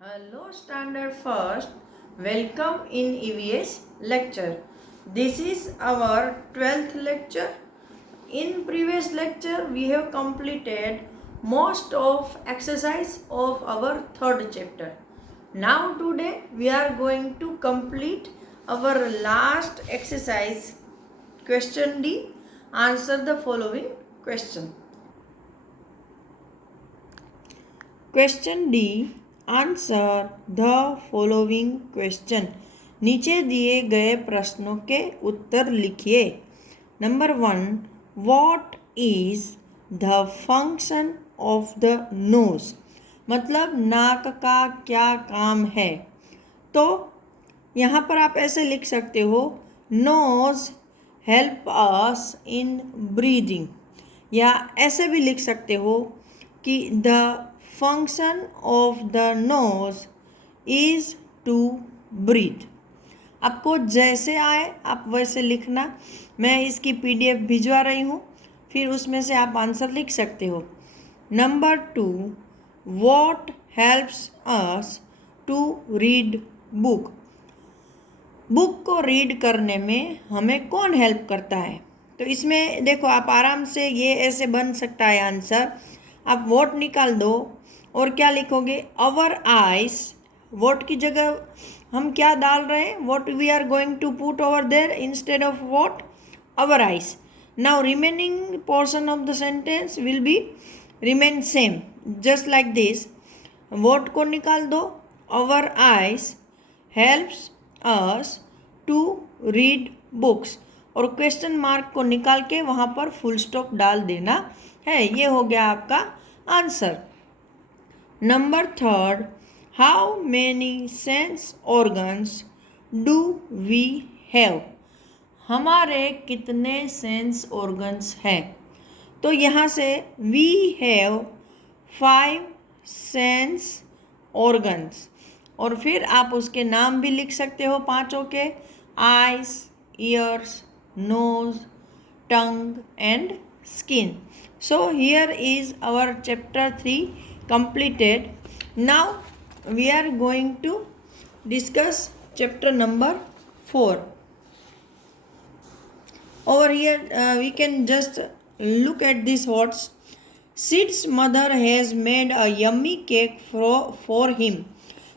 Hello Standard First, welcome in EVS lecture. This is our 12th lecture. In previous lecture we have completed most of exercise of our third chapter. Now today we are going to complete our last exercise, question D. Answer the following question. Question D. Answer the following question. नीचे दिए गए प्रश्नों के उत्तर लिखिए। Number 1, what is the function of the knows? मतलब नाक का क्या काम है? तो यहाँ पर आप ऐसे लिख सकते हो, nose help us in breathing, या ऐसे भी लिख सकते हो कि the function of the nose is to breathe. आपको जैसे आए आप वैसे लिखना। मैं इसकी PDF भिजवा रही हूँ, फिर उसमें से आप आंसर लिख सकते हो। Number 2, what helps us to read book? Book को रीड करने में हमें कौन हेल्प करता है? तो इसमें देखो, आप आराम से ये ऐसे बन सकता है आंसर। आप वॉट निकाल दो और क्या लिखोगे? अवर आइज। वॉट की जगह हम क्या डाल रहे हैं? What we are going to put over there instead of what? Our eyes. Now remaining portion of the sentence will be remain same, just like this. What को निकाल दो, our eyes helps us to read books, और question mark को निकाल के वहाँ पर full stop डाल देना है। ये हो गया आपका answer. Number 3, how many sense organs do we have? हमारे कितने सेंस ऑर्गन्स हैं? तो यहाँ से वी हैव 5 सेंस ऑर्गन्स, और फिर आप उसके नाम भी लिख सकते हो पांचों के, eyes, ears, nose, tongue and skin. So here is our chapter 3 completed. Now we are going to discuss chapter number 4. Over here we can just look at these words. Sid's mother has made a yummy cake for him,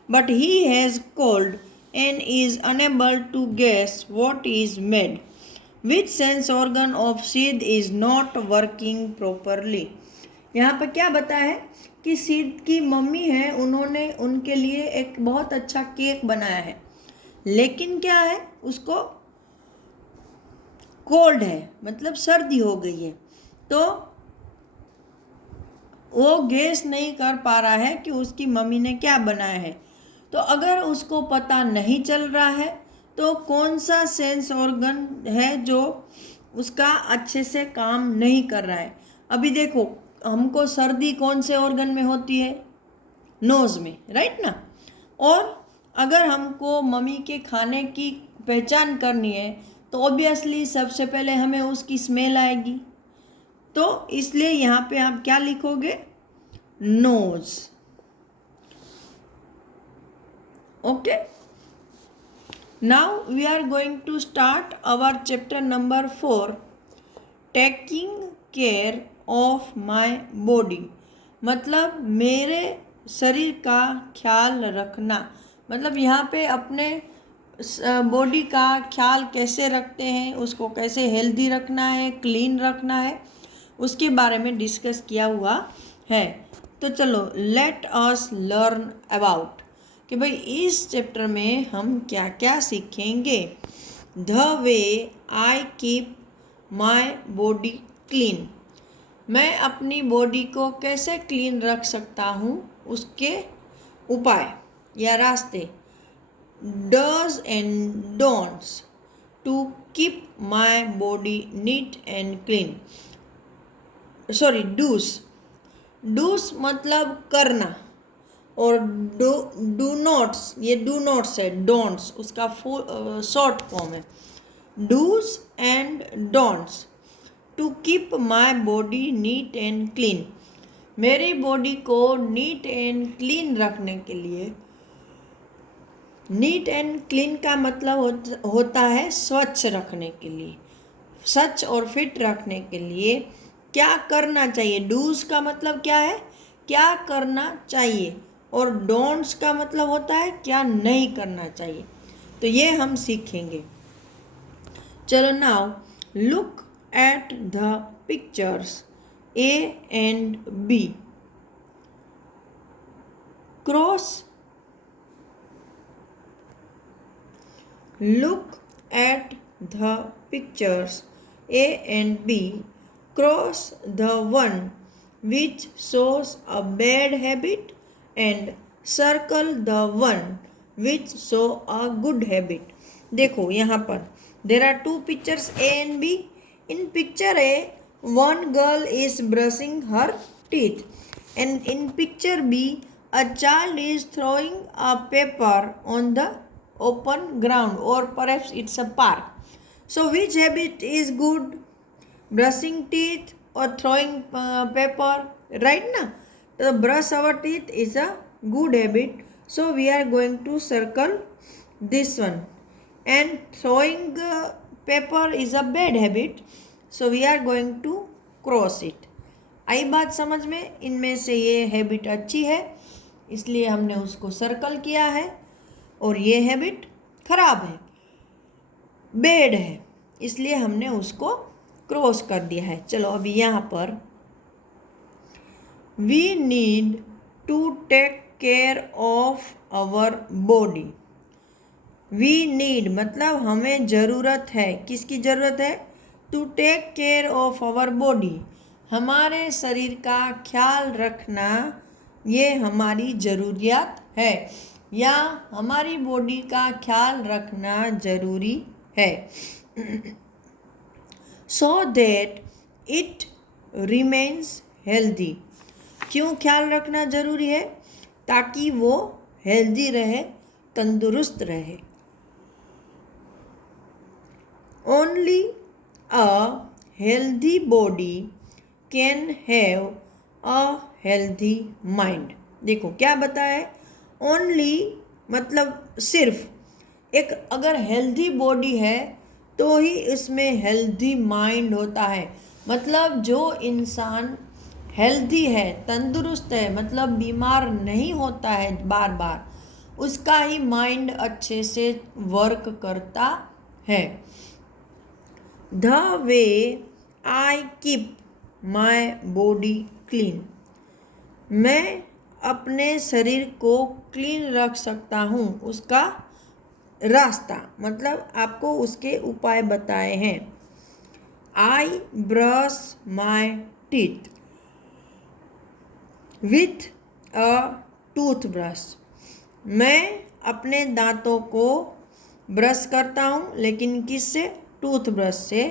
but he has called and is unable to guess what is made. Which sense organ of Sid is not working properly? यहाँ पर क्या बताया है कि सिड की mummy है, उन्होंने उनके लिए एक बहुत अच्छा केक बनाया है, लेकिन क्या है, उसको कोल्ड है, मतलब सर्दी हो गई है, तो वो गेस नहीं कर पा रहा है कि उसकी मम्मी ने क्या बनाया है। तो अगर उसको पता नहीं चल रहा है तो कौन सा सेंस ऑर्गन है जो उसका अच्छे से काम नहीं कर रहा है? अभी देखो, हमको सर्दी कौन से ऑर्गन में होती है? नोज में, राइट ना? और अगर हमको मम्मी के खाने की पहचान करनी है तो ऑब्वियसली सबसे पहले हमें उसकी स्मेल आएगी। तो इसलिए यहाँ पे आप क्या लिखोगे? Nose. Okay, now we are going to start our chapter number 4, taking care of my body। मतलब मेरे शरीर का ख्याल रखना। मतलब यहाँ पे अपने बॉडी का ख्याल कैसे रखते हैं, उसको कैसे हेल्दी रखना है, क्लीन रखना है, उसके बारे में डिस्कस किया हुआ है। तो चलो, लेट अस लर्न अबाउट कि भाई इस चैप्टर में हम क्या क्या सीखेंगे। The way I keep my body clean. मैं अपनी बॉडी को कैसे क्लीन रख सकता हूँ, उसके उपाय या रास्ते। Dos and don'ts to keep my body neat and clean. Sorry, dos. Dos मतलब करना, और डू नॉट्स, ये डू नॉट्स है, डोंट्स उसका शॉर्ट फॉर्म है। Dos and don'ts to keep my body neat and clean. मेरी बॉडी को नीट एंड क्लीन रखने के लिए नीट एंड क्लीन का मतलब होता है स्वच्छ रखने के लिए, स्वच्छ और फिट रखने के लिए क्या करना चाहिए। डूज का मतलब क्या है, क्या करना चाहिए, और डोंट्स का मतलब होता है क्या नहीं करना चाहिए। तो ये हम सीखेंगे। चलो now look at the pictures A and B. Cross. Look at the pictures A and B. Cross the one which shows a bad habit and circle the one which show a good habit. देखो यहाँ पर there are two pictures A and B. In picture A, one girl is brushing her teeth, and in picture B, a child is throwing a paper on the open ground, or perhaps it's a park. So which habit is good, brushing teeth or throwing paper? Right now, the brush our teeth is a good habit, so we are going to circle this one, and throwing paper is a bad habit, so we are going to cross it. आई बात समझ में। इनमें से ये habit अच्छी है इसलिए हमने उसको सर्कल किया है, और ये हैबिट खराब है, बैड है, इसलिए हमने उसको क्रॉस कर दिया है। चलो अभी यहाँ पर we need to take care of our body. We need मतलब हमें ज़रूरत है, किसकी ज़रूरत है, to take care of our body, हमारे शरीर का ख्याल रखना ये हमारी ज़रूरियात है, या हमारी बॉडी का ख्याल रखना ज़रूरी है। So that it remains healthy. क्यों ख्याल रखना ज़रूरी है, ताकि वो हेल्दी रहे, तंदुरुस्त रहे। Only a healthy body can have a healthy mind. देखो क्या बताया है, ओनली मतलब सिर्फ, एक अगर हेल्दी बॉडी है तो ही इसमें हेल्दी माइंड होता है। मतलब जो इंसान हेल्दी है, तंदुरुस्त है, मतलब बीमार नहीं होता है बार बार, उसका ही माइंड अच्छे से वर्क करता है। The way I keep my body clean, मैं अपने शरीर को क्लीन रख सकता हूँ, उसका रास्ता मतलब आपको उसके उपाय बताए हैं। I brush my teeth with a toothbrush, मैं अपने दांतों को ब्रश करता हूँ, लेकिन किससे, टूथब्रश से,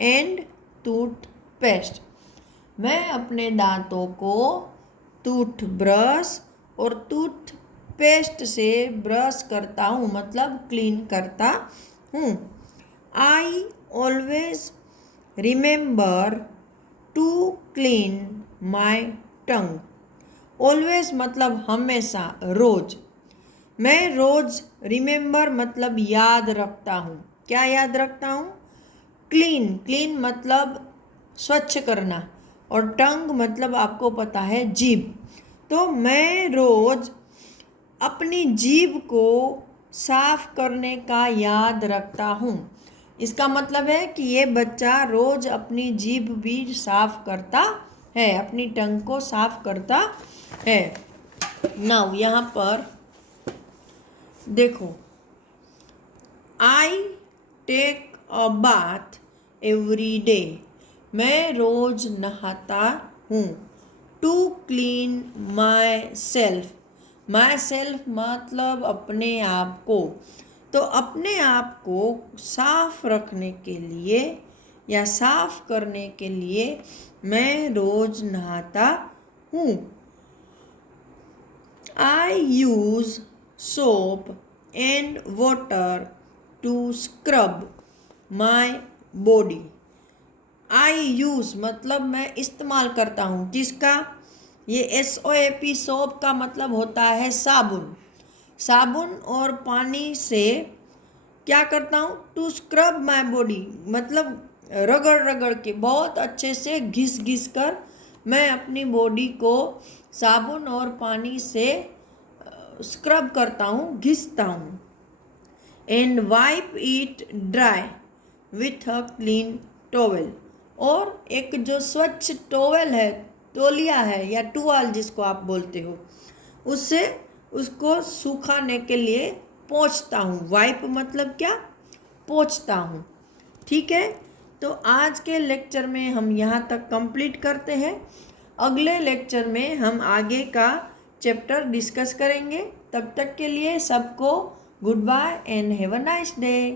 एंड टूथपेस्ट, मैं अपने दांतों को टूथब्रश और टूथपेस्ट से ब्रश करता हूँ, मतलब क्लीन करता हूँ। I always remember to clean my tongue. Always मतलब हमेशा, रोज, मैं रोज रिमेंबर मतलब याद रखता हूँ। क्या याद रखता हूँ, क्लीन, क्लीन मतलब स्वच्छ करना, और टंग मतलब आपको पता है जीभ। तो मैं रोज अपनी जीभ को साफ करने का याद रखता हूँ। इसका मतलब है कि ये बच्चा रोज अपनी जीभ भी साफ करता है, अपनी टंग को साफ करता है। नाउ यहाँ पर देखो, I take a bath every day, मैं रोज नहाता हूँ। To clean myself, myself मतलब अपने आप को, तो अपने आप को साफ रखने के लिए या साफ करने के लिए मैं रोज नहाता हूँ। I use soap and water to scrub my body. I use मतलब मैं इस्तेमाल करता हूँ, किसका, ये SOAP सोप का मतलब होता है साबुन। साबुन और पानी से क्या करता हूँ, टू स्क्रब माई बॉडी, मतलब रगड़ रगड़ के बहुत अच्छे से घिस घिस कर मैं अपनी बॉडी को साबुन और पानी से स्क्रब करता हूँ, घिसता हूँ। And wipe it dry with a clean towel, और एक जो स्वच्छ टॉवेल है, तौलिया है या टुवाल जिसको आप बोलते हो, उससे उसको सुखाने के लिए पोंछता हूँ। वाइप मतलब क्या, पोंछता हूँ। ठीक है, तो आज के लेक्चर में हम यहाँ तक कंप्लीट करते हैं। अगले लेक्चर में हम आगे का चैप्टर डिस्कस करेंगे। तब तक के लिए सबको goodbye and have a nice day.